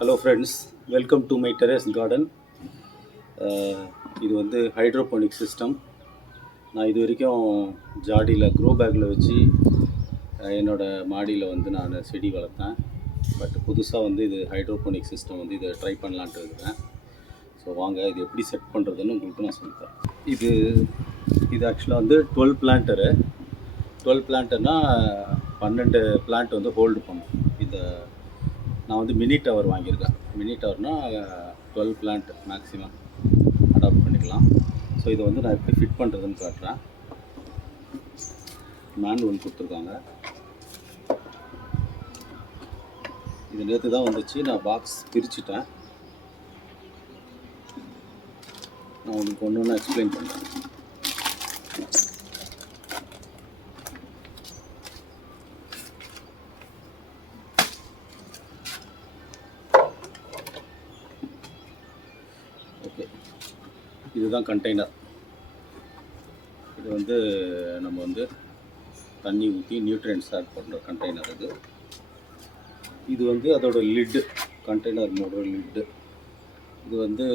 Hello friends, welcome to my terrace garden. இது வந்து hydroponic system. நான் இது வரைக்கும் ஜாடியில் க்ரோ பேக்கில் வச்சு என்னோடய மாடியில் வந்து நான் செடி வளர்த்தேன். பட் புதுசாக வந்து இது ஹைட்ரோபோனிக் சிஸ்டம் வந்து இதை ட்ரை பண்ணலான்ட்டு இருக்கிறேன். ஸோ வாங்க இது எப்படி செட் பண்ணுறதுன்னு உங்களுக்கு நான் சொல்லித்தரேன். இது ஆக்சுவலாக வந்து 12 பிளான்டரு. 12 பிளான்டர்னால் 12 பிளான்ட் வந்து ஹோல்டு பண்ணும். நான் வந்து மினி டவர் வாங்கியிருக்கேன். மினி டவர்னால் 12 பிளான்ட் மேக்ஸிமம் அடாப்ட் பண்ணிக்கலாம். ஸோ இதை வந்து நான் எப்படி ஃபிட் பண்ணுறதுன்னு காட்டுறேன். மேனுவல் கொடுத்துருக்காங்க. இது நேற்று தான் வந்துச்சு. நான் பாக்ஸ் பிரிச்சுட்டேன். நான் உங்களுக்கு ஒன்று ஒன்று எக்ஸ்பிளைன் பண்ணுறேன். ஓகே, இதுதான் கண்டெய்னர். இது வந்து நம்ம வந்து தண்ணி ஊற்றி நியூட்ரியன்ஸ் ஆட் பண்ணுற கண்டெய்னர். இது வந்து அதோட லிட்டு, கண்டெய்னர் மோடோட லிட்டு. இது வந்து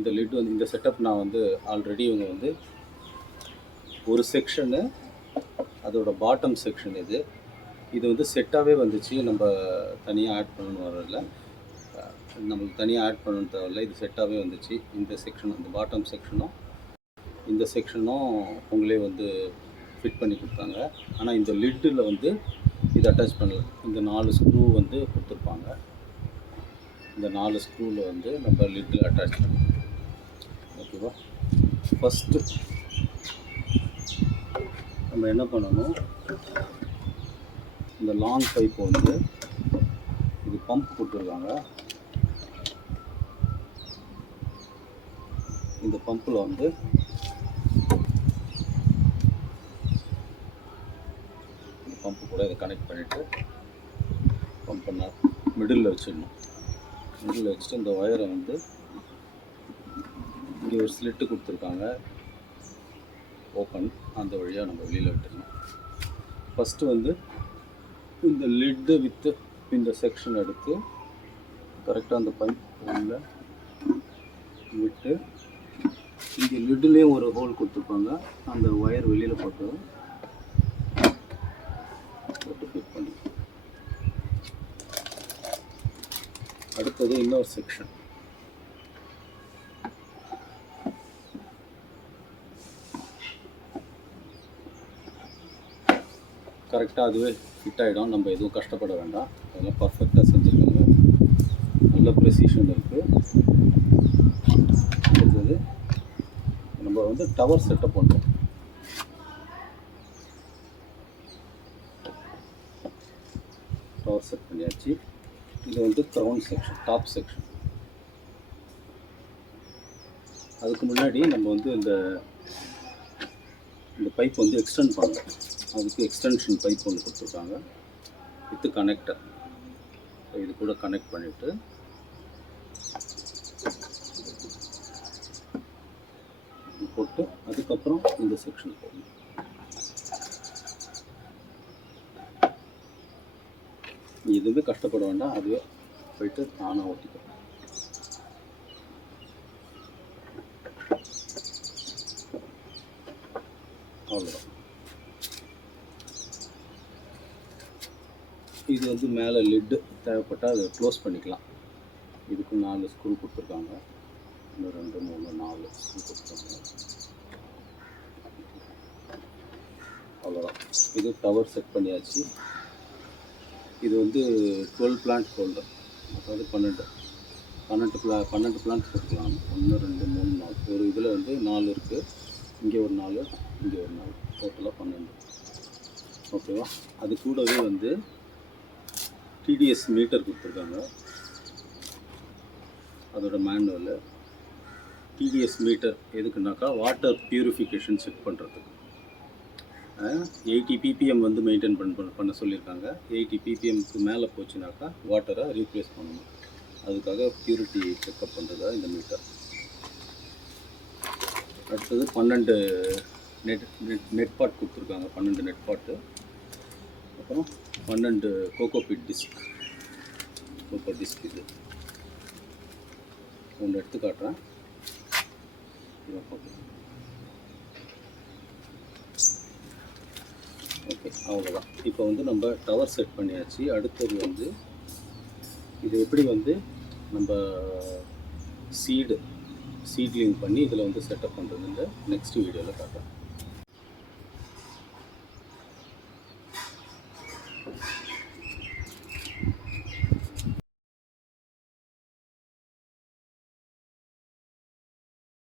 இந்த லிட் வந்து இந்த செட்டப் நான் வந்து ஆல்ரெடி இவங்க வந்து ஒரு செக்ஷனு, அதோட பாட்டம் செக்ஷன் இது வந்து செட்டாகவே வந்துச்சு. நம்ம தனியாக ஆட் பண்ணணும் வரல, நம்மளுக்கு தனியாக ஆட் பண்ணணும் தேவையில்ல. இது செட்டாகவே வந்துச்சு. இந்த செக்ஷனும், இந்த பாட்டம் செக்ஷனும் இந்த செக்ஷனும் உங்களே வந்து ஃபிட் பண்ணி கொடுத்தாங்க. ஆனால் இந்த லிட்டில் வந்து இது அட்டாச் பண்ணல. இந்த 4 ஸ்க்ரூ வந்து கொடுத்துருப்பாங்க. இந்த 4 ஸ்க்ரூவில் வந்து நம்ம லிட்டில் அட்டாச் பண்ணணும். ஓகேவா? ஃபஸ்ட்டு நம்ம என்ன பண்ணணும், இந்த லாங் பைப் வந்து இது பம்ப் கொடுத்துருக்காங்க. இந்த பம்பில் வந்து இந்த பம்பு கூட இதை கனெக்ட் பண்ணிவிட்டு பம்ப் பண்ண மிடில் வச்சிடணும். மிடில் வச்சுட்டு இந்த ஒயரை வந்து இங்கே ஒரு ஸ்லிட்டு கொடுத்துருக்காங்க, ஓப்பன். அந்த வழியாக நம்ம வெளியில் விட்டுடணும். ஃபஸ்ட்டு வந்து இந்த லிட்டு வித்து இந்த செக்ஷன் எடுத்து கரெக்டாக அந்த பைப் உள்ள விட்டு, இங்கே லிட்டுலேயும் ஒரு ஹோல் கொடுத்துருப்பாங்க. அந்த ஒயர் வெளியில் போட்டு ஃபிட் பண்ணி, அடுத்தது இன்னொரு செக்ஷன். கரெக்டாக அதுவே ஃபிட் ஆகிடும். நம்ம எதுவும் கஷ்டப்பட வேண்டாம். அதெல்லாம் பர்ஃபெக்டாக செஞ்சுருக்காங்க. நல்ல ப்ரெசிஷன் இருக்குது. அடுத்தது நம்ம வந்து டவர் செட்டப் பண்ணுறோம். டவர் செட் பண்ணியாச்சு. இது வந்து க்ரவுண்ட் செக்ஷன், டாப் செக்ஷன். அதுக்கு முன்னாடி நம்ம வந்து இந்த பைப் வந்து எக்ஸ்டெண்ட் பண்ணலாம். அதுக்கு எக்ஸ்டென்ஷன் பைப் ஒன்று கொடுத்துருக்காங்க வித்து கனெக்டர். இது கூட கனெக்ட் பண்ணிவிட்டு போட்டு அதுக்கப்புறம் இந்த செக்ஷன் போடணும். எதுவுமே கஷ்டப்பட வேண்டாம், அதுவே போயிட்டு தானாக ஓட்டிக்கும். அவ்வளோதான். இது வந்து மேலே லிட்டு தேவைப்பட்டால் அதை க்ளோஸ் பண்ணிக்கலாம். இதுக்கு 4 ஸ்க்ரூ கொடுத்துருக்காங்க. 1 2 3 4 ஸ்க்ரூ கொடுத்துருக்காங்க. அவ்வளோதான். இது டவர் செட் பண்ணியாச்சு. இது வந்து 12 பிளான்ட் ஹோல்டர். அதாவது 12 பிளான்ட் போட்டுக்கலாம். 1 2 3 4. ஒரு இதில் வந்து 4 இருக்குது. இங்கே ஒரு 4, இங்கே ஒரு 4, டோட்டலாக 12. ஓகேவா? அது கூடவே வந்து டிடிஎஸ் மீட்டர் கொடுத்துருக்காங்க. அதோட மேனுவல். டிடிஎஸ் மீட்டர் எதுக்குனாக்கா வாட்டர் பியூரிஃபிகேஷன் செக் பண்ணுறதுக்கு. 80 ppm வந்து மெயின்டைன் பண்ண சொல்லியிருக்காங்க. 80 ppmக்கு மேலே போச்சுனாக்கா வாட்டரை ரீப்ளேஸ் பண்ணணும். அதுக்காக பியூரிட்டி செக்அப் பண்ணுறதா இந்த மீட்டர். அடுத்தது 12 நெட் பாட் கொடுத்துருக்காங்க. 12 நெட் பாட்டு. அப்புறம் 12 கோகோபிட் டிஸ்க் இது. ஒன்று எடுத்து காட்டுறேன். ஓகே, அவ்வளோதான். இப்போ வந்து நம்ம டவர் செட் பண்ணியாச்சு. அடுத்தது வந்து இது எப்படி வந்து நம்ம சீட்லிங் பண்ணி இதில் வந்து செட்டப் பண்ணுறதுன்ற நெக்ஸ்ட் வீடியோவில் காட்டுறேன்.